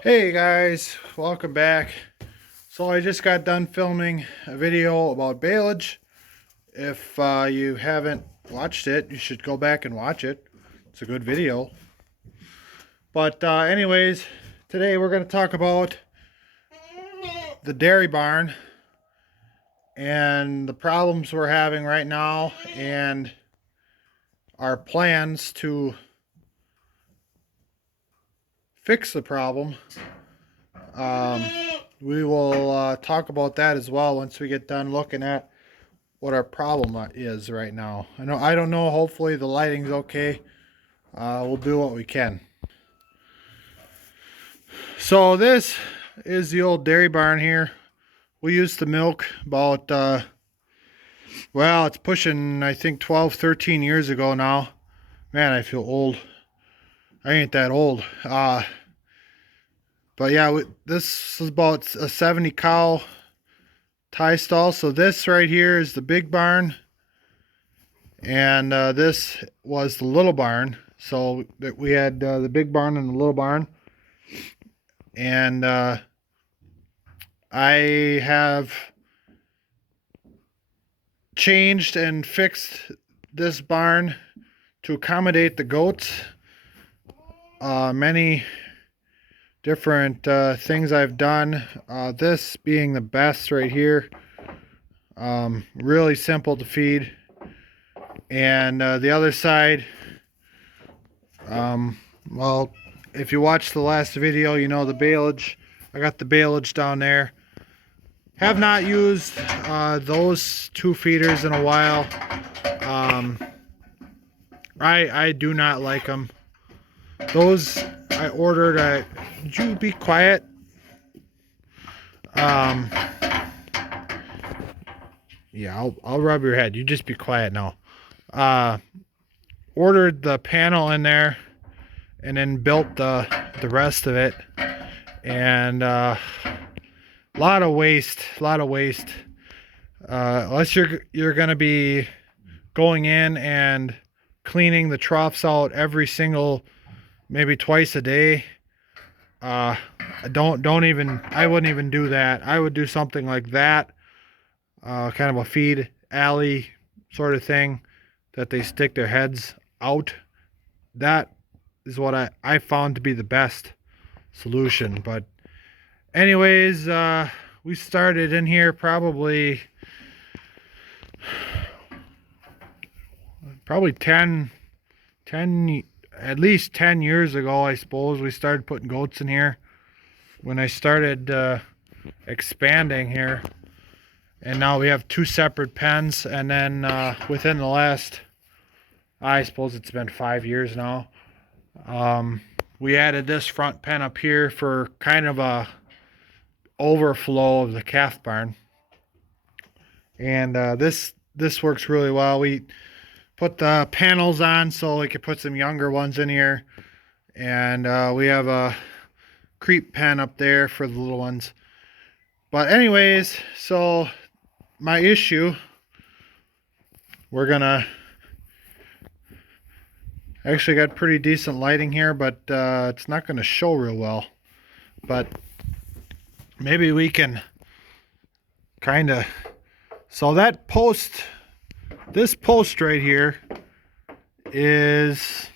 Hey guys, welcome back. So I just got done filming a video about baleage. If you haven't watched it, you should go back and watch it. It's a good video. But anyways, today we're going to talk about the dairy barn and the problems we're having right now and our plans to fix the problem. Um, we will talk about that as well once we get done looking at what our problem is right now. I don't know. Hopefully the lighting's okay. We'll do what we can. So this is the old dairy barn here. We used to milk about well, it's pushing I think 12, 13 years ago now. Man, I feel old. I ain't that old. But yeah, this is about a 70 cow tie stall. So this right here is the big barn, and this was the little barn. So that we had the big barn and the little barn, and I have changed and fixed this barn to accommodate the goats. Many different things I've done. This being the best right here. Really simple to feed. And the other side, well, if you watched the last video, you know the baleage. I got the baleage down there. Have not used those two feeders in a while. I do not like them. Those I ordered at... Would you be quiet? Yeah, I'll rub your head. You just be quiet now. Ordered the panel in there and then built the rest of it. And lot of waste. Unless you're gonna be going in and cleaning the troughs out every single, maybe twice a day. I wouldn't even do that. I would do something like that, kind of a feed alley sort of thing that they stick their heads out. That is what I found to be the best solution. But anyways, we started in here probably 10, at least 10 years ago, I suppose. We started putting goats in here when I started expanding here. And now we have two separate pens. And then within the last, I suppose it's been 5 years now, we added this front pen up here for kind of a overflow of the calf barn. And this works really well. We put the panels on so we could put some younger ones in here, and we have a creep pen up there for the little ones. But anyways, so my issue, we're gonna actually got pretty decent lighting here, but it's not gonna show real well. But maybe we can kind of... So that post, this post right here is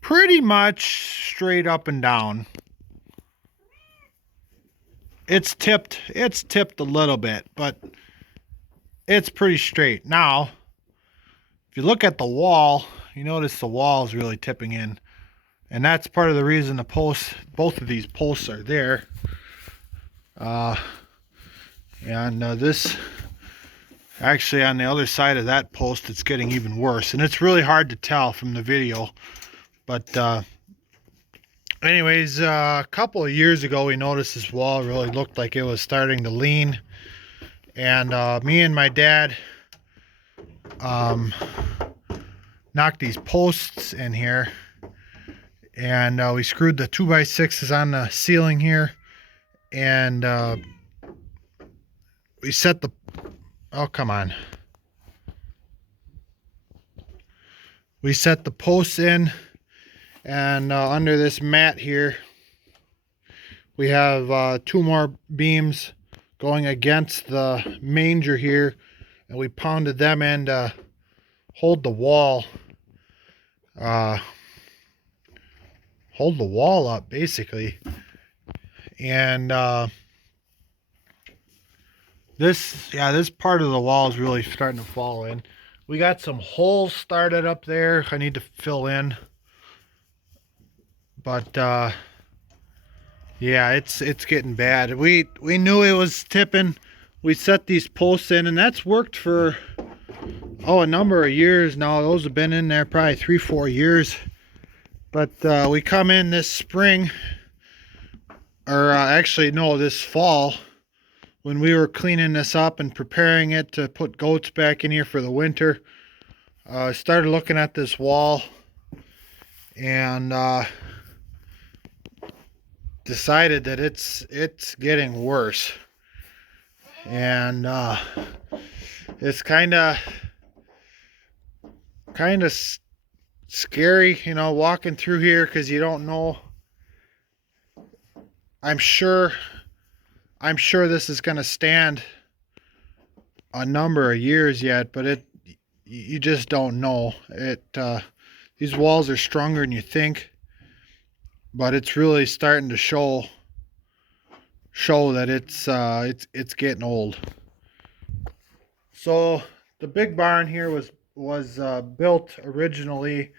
pretty much straight up and down. It's tipped a little bit, but it's pretty straight. Now, if you look at the wall, you notice the wall is really tipping in. And that's part of the reason the posts, both of these posts are there. This, actually on the other side of that post, it's getting even worse. And it's really hard to tell from the video. But anyways, a couple of years ago, we noticed this wall really looked like it was starting to lean. And me and my dad knocked these posts in here. And we screwed the 2x6s on the ceiling here. And we set the... Oh, come on. We set the posts in, and under this mat here, We have 2 more beams going against the manger here, and we pounded them in to hold the wall, uh, up basically. And this part of the wall is really starting to fall in. We got some holes started up there I need to fill in, but yeah, it's getting bad. We knew it was tipping. We set these posts in, and that's worked for a number of years now. Those have been in there probably 3-4 years. But we come in this spring, or actually no, this fall, when we were cleaning this up and preparing it to put goats back in here for the winter. I started looking at this wall and decided that it's getting worse, and it's kind of scary, walking through here, because you don't know. I'm sure this is going to stand a number of years yet, but you just don't know. These walls are stronger than you think, but it's really starting to show that it's getting old. So the big barn here was built originally.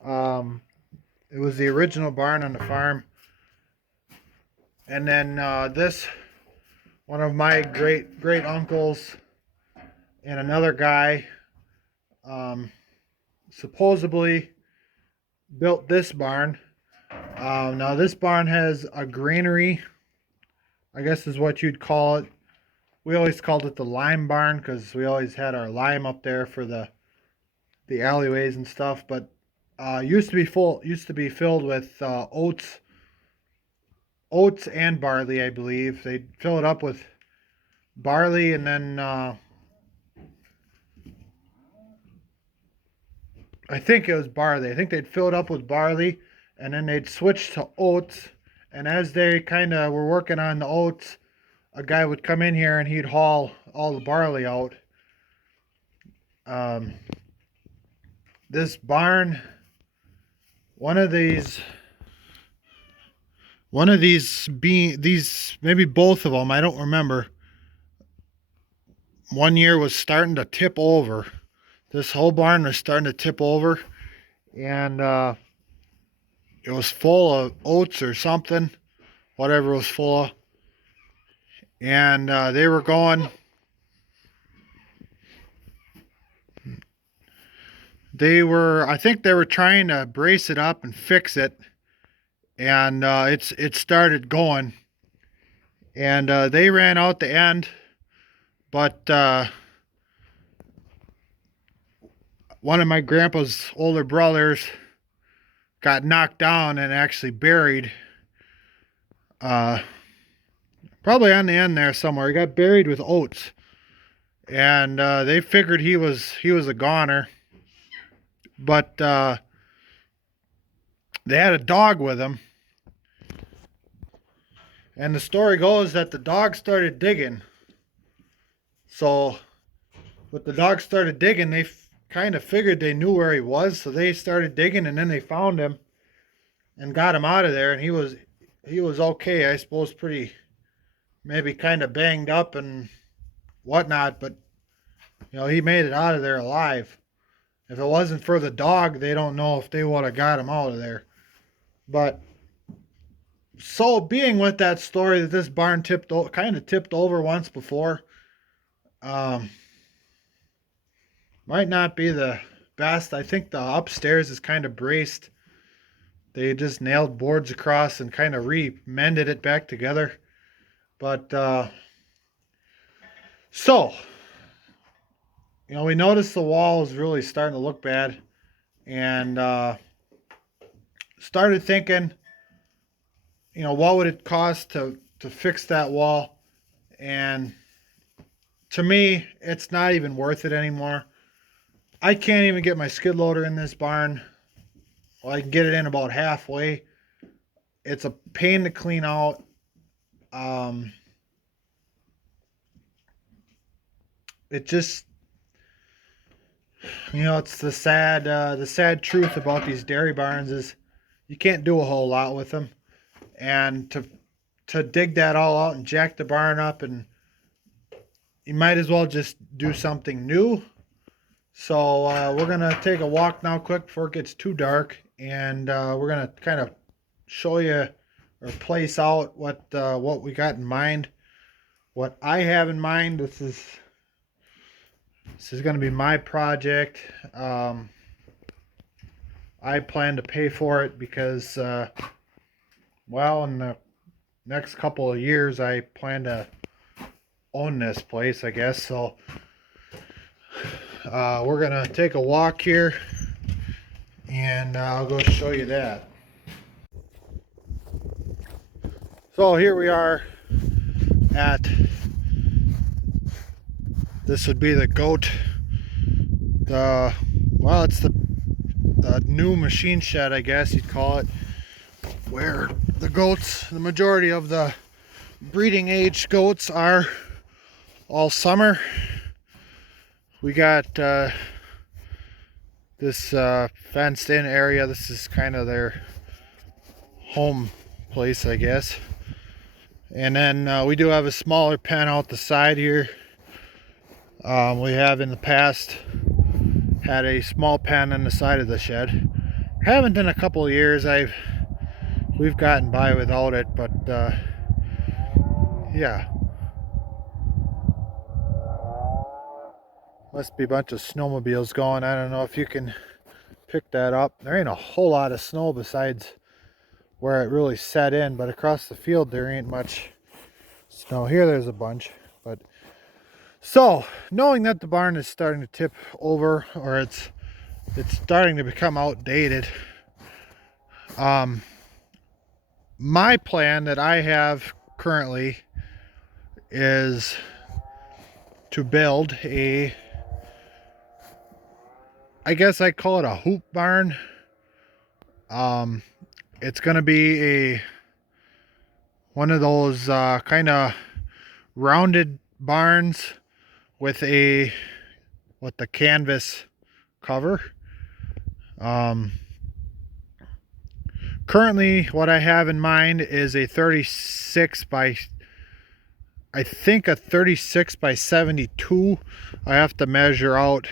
It was the original barn on the farm, and then this, one of my great uncles and another guy supposedly built this barn. Now this barn has a granary, I guess is what you'd call it. We always called it the lime barn because we always had our lime up there for the alleyways and stuff. But used to be filled with oats and barley, I believe. They'd fill it up with barley, and then I think it was barley. I think they'd fill it up with barley, and then they'd switch to oats. And as they kind of were working on the oats, a guy would come in here and he'd haul all the barley out. This barn, one of these, maybe both of them, I don't remember. One year was starting to tip over. This whole barn was starting to tip over, and it was full of oats or something, whatever it was full of. And they were going. I think they were trying to brace it up and fix it, and it started going, and they ran out the end, but one of my grandpa's older brothers got knocked down and actually buried, probably on the end there somewhere. He got buried with oats, and they figured he was a goner. But they had a dog with him, and the story goes that the dog started digging. So when the dog started digging, they kind of figured they knew where he was, so they started digging, and then they found him and got him out of there. And he was okay, I suppose, pretty, maybe kind of banged up and whatnot, but he made it out of there alive. If it wasn't for the dog, they don't know if they would have got him out of there. But so, being with that story that this barn kind of tipped over once before, might not be the best. I think the upstairs is kind of braced. They just nailed boards across and kind of mended it back together. But so, we noticed the wall is really starting to look bad, and started thinking, what would it cost to fix that wall? And to me, it's not even worth it anymore. I can't even get my skid loader in this barn. Well, I can get it in about halfway. It's a pain to clean out. Um, it just, it's the sad truth about these dairy barns is you can't do a whole lot with them. And to dig that all out and jack the barn up, and you might as well just do something new. So we're gonna take a walk now quick before it gets too dark, and we're gonna kind of show you or place out what we got in mind. What I have in mind, this is gonna be my project. I plan to pay for it because well, in the next couple of years I plan to own this place, I guess. So we're gonna take a walk here, and I'll go show you that. So here we are at, this would be the goat, it's the new machine shed, I guess you'd call it, where the goats, the majority of the breeding age goats are all summer. We got this fenced in area. This is kind of their home place, I guess. And then we do have a smaller pen out the side here. We have in the past had a small pen on the side of the shed. Haven't in a couple of years. We've gotten by without it, but yeah. Must be a bunch of snowmobiles going. I don't know if you can pick that up. There ain't a whole lot of snow besides where it really set in, but across the field there ain't much snow. Here there's a bunch. But so knowing that the barn is starting to tip over, or it's starting to become outdated, my plan that I have currently is to build I guess I call it a hoop barn. It's gonna be one of those kind of rounded barns with the canvas cover. Currently what I have in mind is a 36 by, I think a 36 by 72. I have to measure out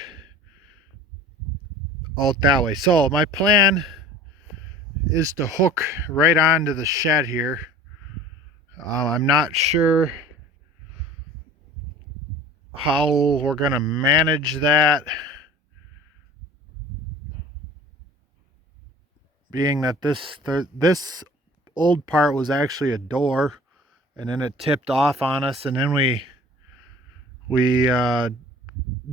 that way. So my plan is to hook right onto the shed here. I'm not sure how we're gonna manage that, being that this old part was actually a door, and then it tipped off on us, and then we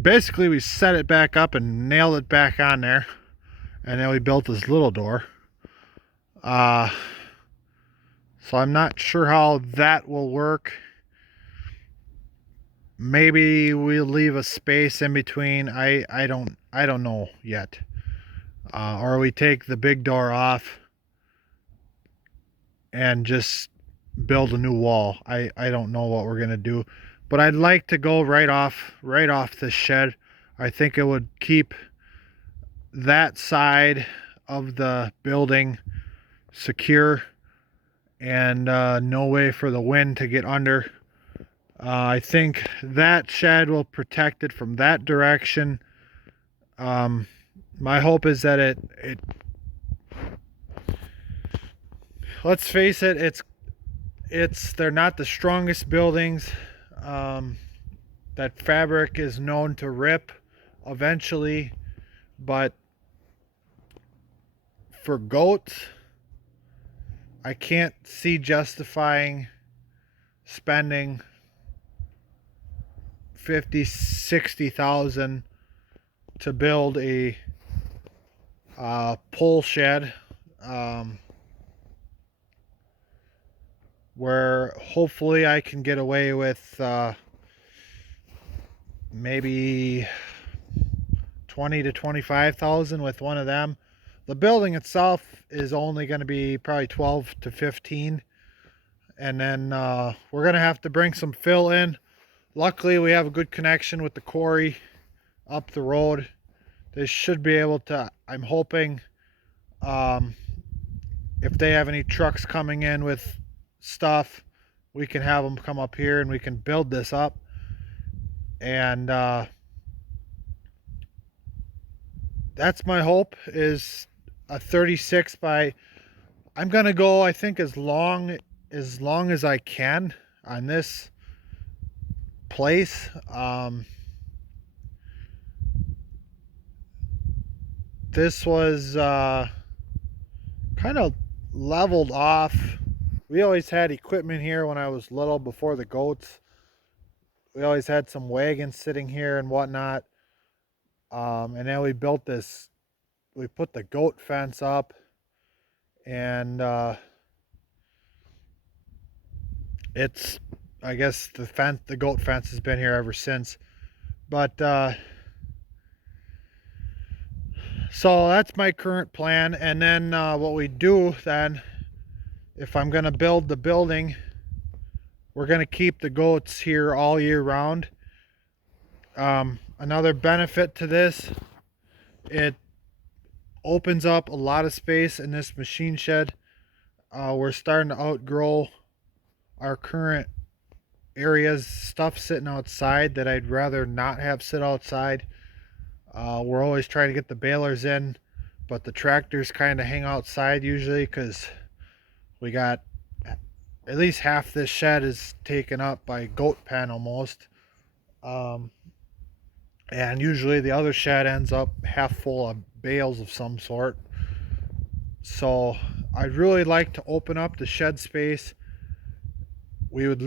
basically we set it back up and nailed it back on there, and then we built this little door. So I'm not sure how that will work. Maybe we'll leave a space in between. I don't know yet. Or we take the big door off and just build a new wall. I don't know what we're gonna do, but I'd like to go right off the shed. I think it would keep that side of the building secure, and no way for the wind to get under. I think that shed will protect it from that direction. My hope is that it let's face it, they're not the strongest buildings. That fabric is known to rip eventually, but for goats, I can't see justifying spending 50,000-60,000 to build a pole shed, where hopefully I can get away with maybe 20 to 25,000 with one of them. The building itself is only going to be probably 12 to 15, and then we're gonna have to bring some fill in. Luckily, we have a good connection with the quarry up the road. They should be able to, I'm hoping, um, if they have any trucks coming in with stuff, we can have them come up here and we can build this up. And that's my hope, is a 36 by, I'm gonna go, I think, as long as I can on this place. This was kind of leveled off. We always had equipment here when I was little, before the goats. We always had some wagons sitting here and whatnot. And then we built this, we put the goat fence up, and it's, I guess the goat fence has been here ever since. But so that's my current plan. And then what we do then, if I'm going to build the building, we're going to keep the goats here all year round. Another benefit to this, it opens up a lot of space in this machine shed. We're starting to outgrow our current areas, stuff sitting outside that I'd rather not have sit outside. We're always trying to get the balers in, but the tractors kind of hang outside usually, because we got at least half this shed is taken up by goat pen almost. And usually the other shed ends up half full of bales of some sort. So I'd really like to open up the shed space. We would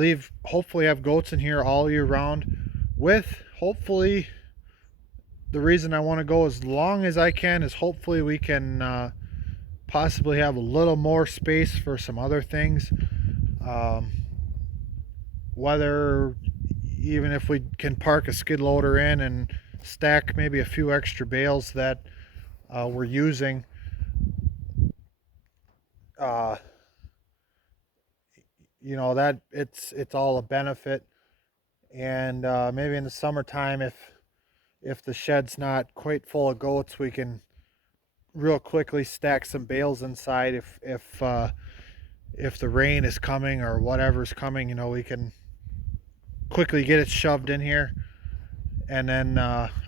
hopefully have goats in here all year round, with hopefully, the reason I want to go as long as I can is hopefully we can possibly have a little more space for some other things. Whether, even if we can park a skid loader in and stack maybe a few extra bales that we're using. That it's all a benefit. And maybe in the summertime, if the shed's not quite full of goats, we can real quickly stack some bales inside. If the rain is coming or whatever's coming, we can quickly get it shoved in here, and then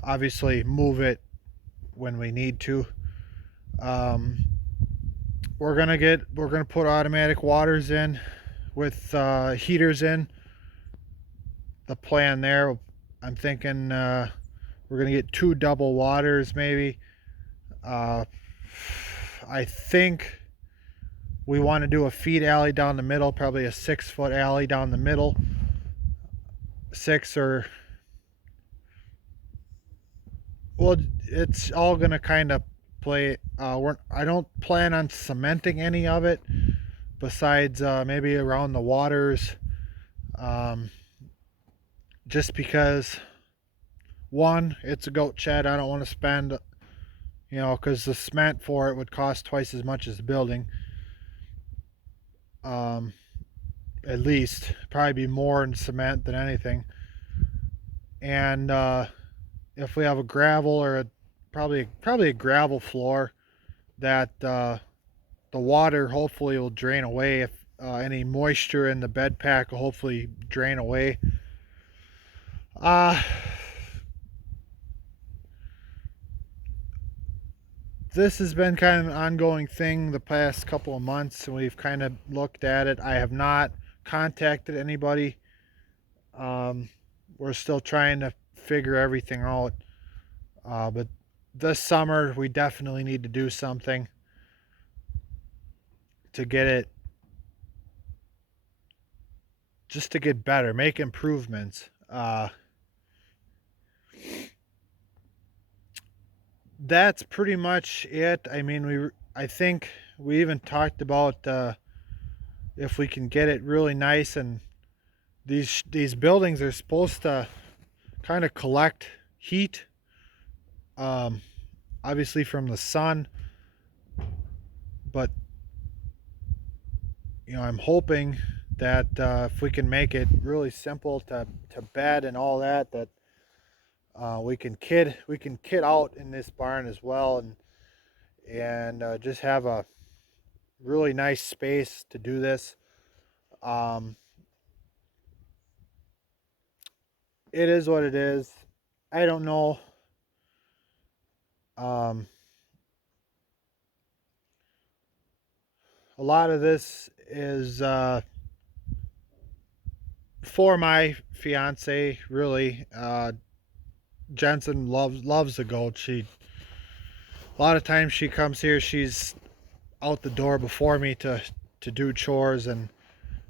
obviously move it when we need to. We're gonna put automatic waters in with heaters in. The plan there, I'm thinking we're gonna get 2 double waters maybe. I think we want to do a feed alley down the middle, probably a 6-foot alley down the middle. 6 or, well, it's all gonna kind of play. I don't plan on cementing any of it, besides maybe around the waters, just because, one, it's a goat shed. I don't want to spend, because the cement for it would cost twice as much as the building. At least, probably be more in cement than anything. And if we have a gravel, or probably a gravel floor, that the water hopefully will drain away. If any moisture in the bed pack will hopefully drain away. This has been kind of an ongoing thing the past couple of months, and we've kind of looked at it. I have not contacted anybody. We're still trying to figure everything out. But this summer, we definitely need to do something to get it, just to get better, make improvements. That's pretty much it. I mean, I think we even talked about if we can get it really nice, and these buildings are supposed to kind of collect heat, obviously from the sun, but I'm hoping that if we can make it really simple to bed and all that, that we can kit out in this barn as well, and just have a really nice space to do this. Um, it is what it is. I don't know. Um, a lot of this is for my fiance. Really, Jensen loves the goat. A lot of times she comes here. She's out the door before me to do chores, and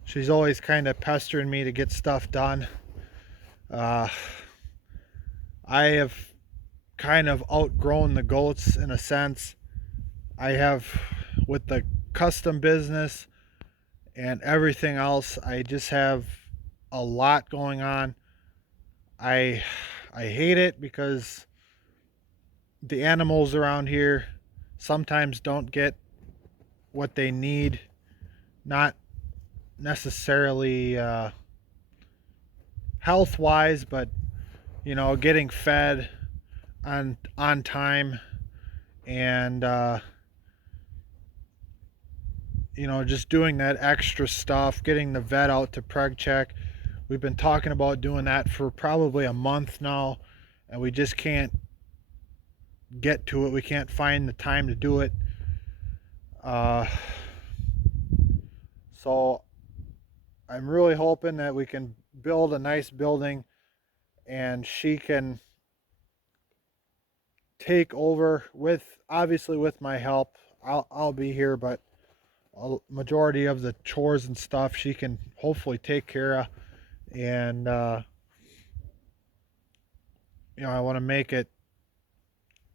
she's always kind of pestering me to get stuff done. Uh, I have kind of outgrown the goats in a sense. I have, with the custom business and everything else, I just have a lot going on. I I hate it because the animals around here sometimes don't get what they need, not necessarily health wise, but getting fed on time, and just doing that extra stuff, getting the vet out to preg check. We've been talking about doing that for probably a month now, and we just can't get to it. We can't find the time to do it. Uh, so I'm really hoping that we can build a nice building and she can take over, with obviously with my help. I'll be here, but a majority of the chores and stuff she can hopefully take care of. And I want to make it.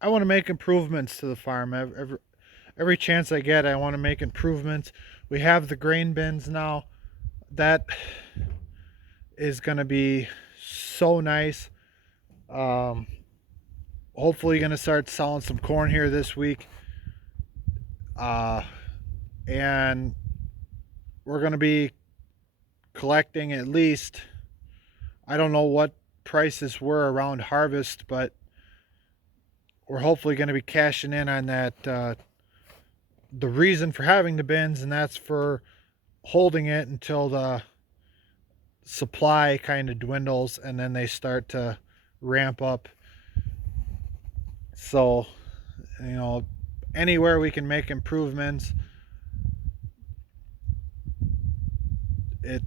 I want to make improvements to the farm. Every chance I get, I want to make improvements. We have the grain bins now. That is going to be so nice. Um, Hopefully, going to start selling some corn here this week. And we're going to be collecting at least, I don't know what prices were around harvest, but we're hopefully going to be cashing in on that. The reason for having the bins, and that's for holding it until the supply kind of dwindles and then they start to ramp up. So, anywhere we can make improvements, it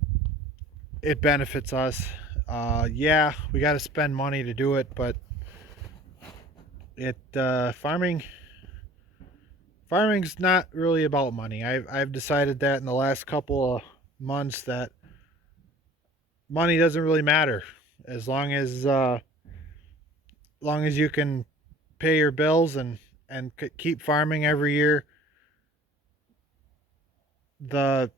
it benefits us. Yeah, we got to spend money to do it, but farming's not really about money. I've decided that in the last couple of months that money doesn't really matter as long as you can pay your bills and keep farming every year. The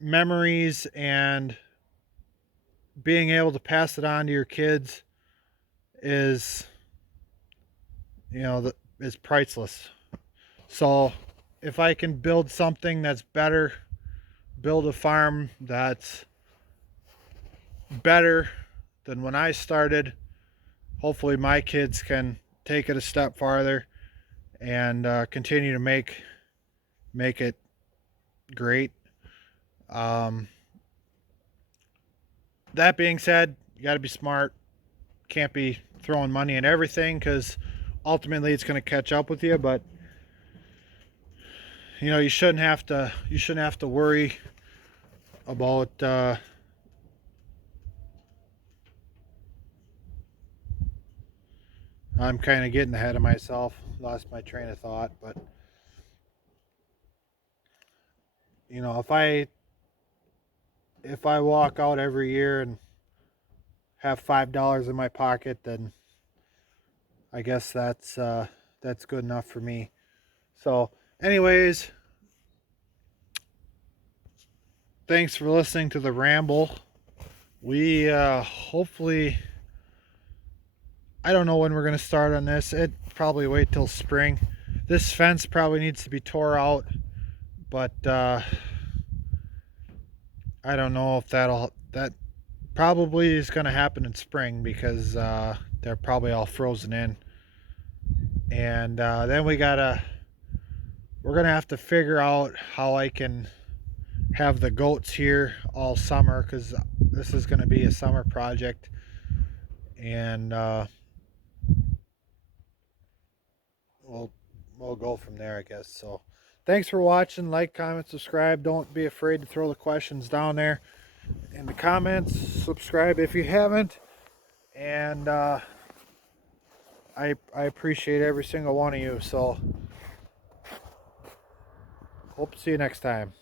memories and being able to pass it on to your kids is is priceless. So if I can build something that's better, build a farm that's better than when I started, hopefully my kids can take it a step farther and continue to make it great. Um, that being said, you got to be smart. Can't be throwing money at everything because ultimately it's going to catch up with you. But you shouldn't have to worry about I'm kind of getting ahead of myself. Lost my train of thought, but if I walk out every year and have $5 in my pocket, then I guess that's good enough for me. So, anyways, thanks for listening to the ramble. We hopefully, I don't know when we're gonna start on this. It probably wait till spring. This fence probably needs to be tore out, but I don't know if that probably is going to happen in spring because they're probably all frozen in. And then we're gonna have to figure out how I can have the goats here all summer because this is gonna be a summer project, and we'll we'll go from there, I guess. So, thanks for watching. Like, comment, subscribe. Don't be afraid to throw the questions down there in the comments. Subscribe if you haven't, and I appreciate every single one of you. So, hope to see you next time.